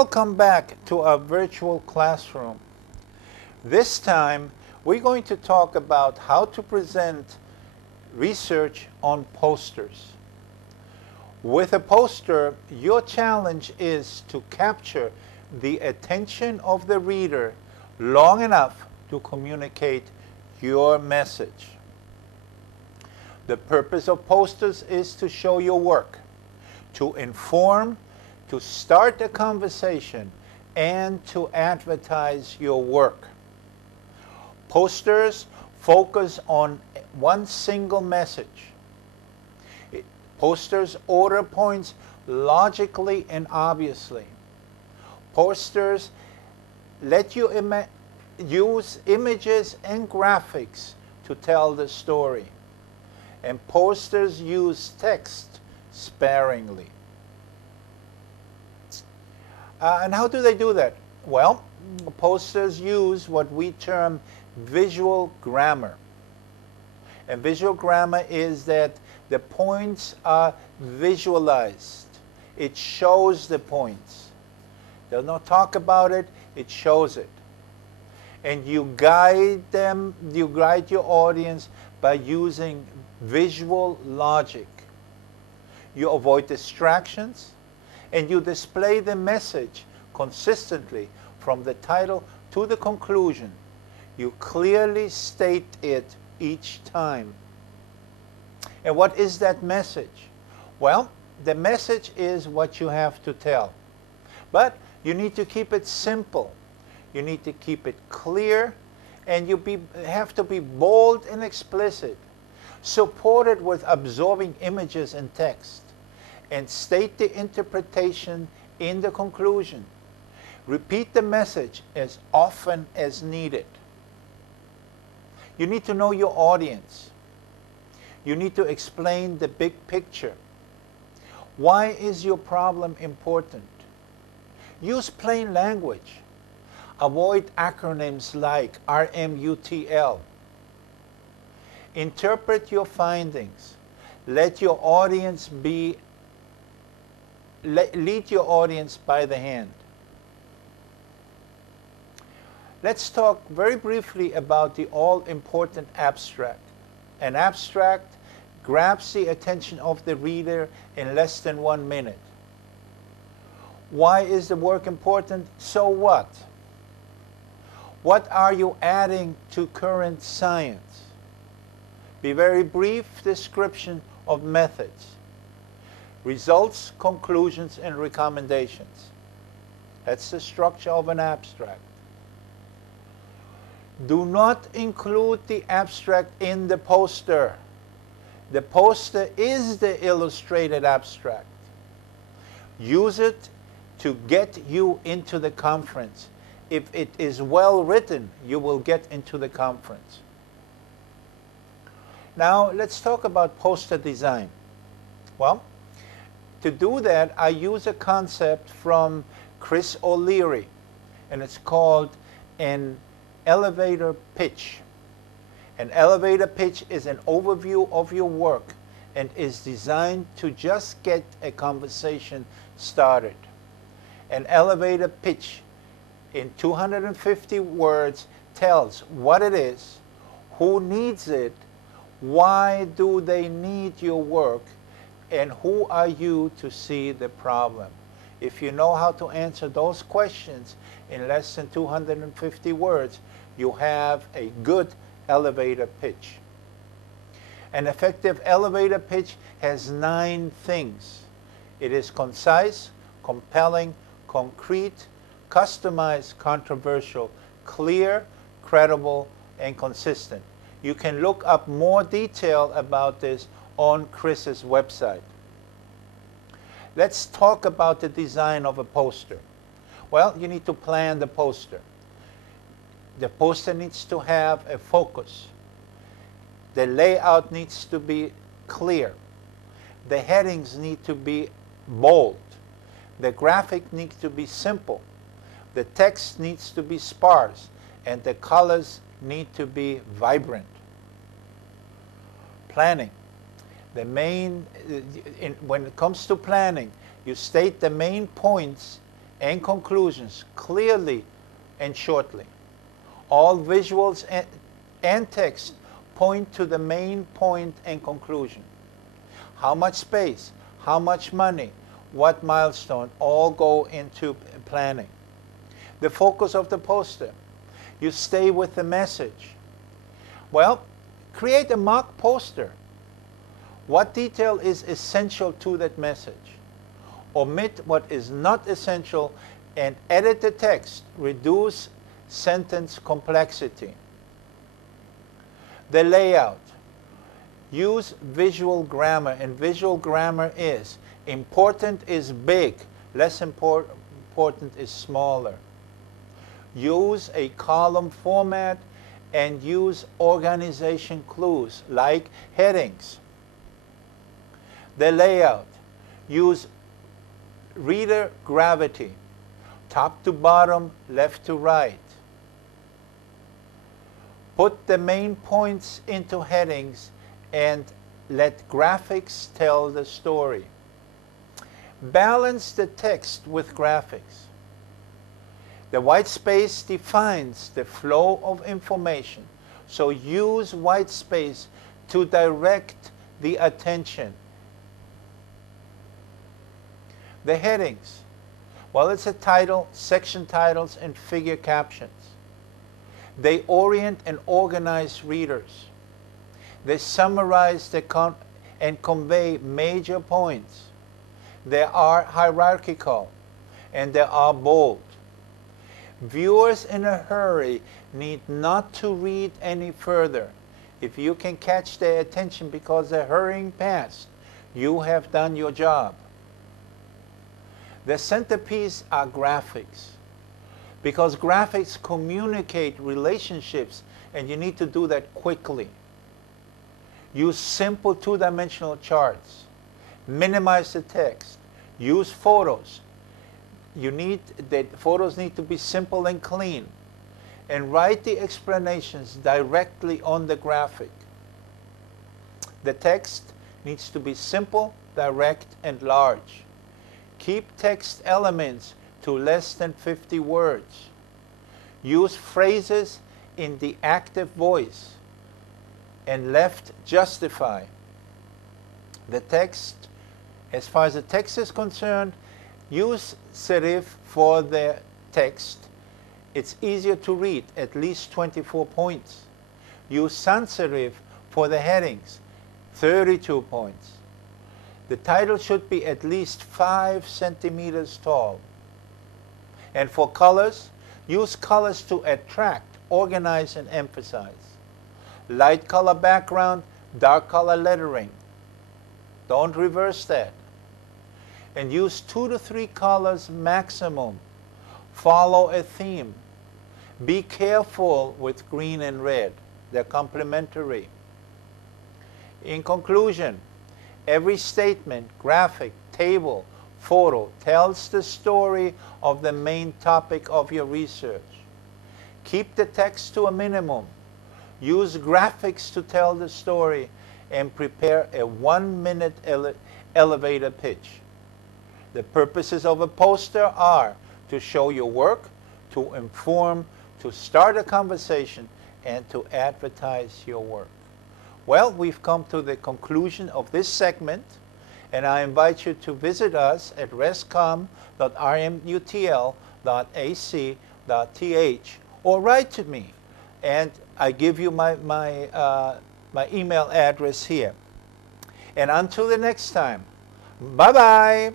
Welcome back to our virtual classroom. This time we're going to talk about how to present research on posters. With a poster, your challenge is to capture the attention of the reader long enough to communicate your message. The purpose of posters is to show your work, to inform, to start a conversation, and to advertise your work. Posters focus on one single message. Posters order points logically and obviously. Posters let you use images and graphics to tell the story. And posters use text sparingly. And how do they do that? Well, posters use what we term visual grammar. And visual grammar is that the points are visualized. It shows the points. They'll not talk about it, it shows it. And you guide them, you guide your audience by using visual logic. You avoid distractions, and you display the message consistently from the title to the conclusion. You clearly state it each time. And what is that message? Well, the message is what you have to tell. But you need to keep it simple. You need to keep it clear, and you have to be bold and explicit, supported with absorbing images and text, and state the interpretation in the conclusion. Repeat the message as often as needed. You need to know your audience. You need to explain the big picture. Why is your problem important? Use plain language. Avoid acronyms like RMUTL. Interpret your findings. Let your audience lead your audience by the hand. Let's talk very briefly about the all-important abstract. An abstract grabs the attention of the reader in less than 1 minute. Why is the work important? So what? What are you adding to current science? Be very brief description of methods. Results, conclusions, and recommendations. That's the structure of an abstract. Do not include the abstract in the poster. The poster is the illustrated abstract. Use it to get you into the conference. If it is well written, you will get into the conference. Now, let's talk about poster design. Well, to do that, I use a concept from Chris O'Leary, and it's called an elevator pitch. An elevator pitch is an overview of your work and is designed to just get a conversation started. An elevator pitch in 250 words tells what it is, who needs it, why do they need your work, and who are you to see the problem. If you know how to answer those questions in less than 250 words, you have a good elevator pitch. An effective elevator pitch has 9 things. It is concise, compelling, concrete, customized, controversial, clear, credible, and consistent. You can look up more detail about this on Chris's website. Let's talk about the design of a poster. Well, you need to plan the poster. The poster needs to have a focus. The layout needs to be clear. The headings need to be bold. The graphic needs to be simple. The text needs to be sparse, and the colors need to be vibrant. Planning. When it comes to planning, you state the main points and conclusions clearly and shortly. All visuals and text point to the main point and conclusion. How much space, how much money, what milestone, all go into planning. The focus of the poster. You stay with the message. Well, create a mock poster. What detail is essential to that message? Omit what is not essential and edit the text. Reduce sentence complexity. The layout. Use visual grammar, and visual grammar is important is big, less important is smaller. Use a column format and use organization clues like headings. The layout. Use reader gravity, top to bottom, left to right. Put the main points into headings and let graphics tell the story. Balance the text with graphics. The white space defines the flow of information, so use white space to direct the attention. The headings. Well, it's a title, section titles, and figure captions. They orient and organize readers. They summarize and convey major points. They are hierarchical, and they are bold. Viewers in a hurry need not to read any further. If you can catch their attention because they're hurrying past, you have done your job. The centerpiece are graphics, because graphics communicate relationships, and you need to do that quickly. Use simple two-dimensional charts. Minimize the text. Use photos. The photos need to be simple and clean. And write the explanations directly on the graphic. The text needs to be simple, direct, and large. Keep text elements to less than 50 words. Use phrases in the active voice and left justify. The text, as far as the text is concerned, use serif for the text. It's easier to read, at least 24 points. Use sans serif for the headings, 32 points. The title should be at least 5 centimeters tall. And for colors, use colors to attract, organize, and emphasize. Light color background, dark color lettering. Don't reverse that. And use 2 to 3 colors maximum. Follow a theme. Be careful with green and red. They're complementary. In conclusion, every statement, graphic, table, photo tells the story of the main topic of your research. Keep the text to a minimum. Use graphics to tell the story, and prepare a 1-minute elevator pitch. The purposes of a poster are to show your work, to inform, to start a conversation, and to advertise your work. Well, we've come to the conclusion of this segment, and I invite you to visit us at rescom.rmutl.ac.th or write to me, and I give you my email address here. And until the next time, bye-bye.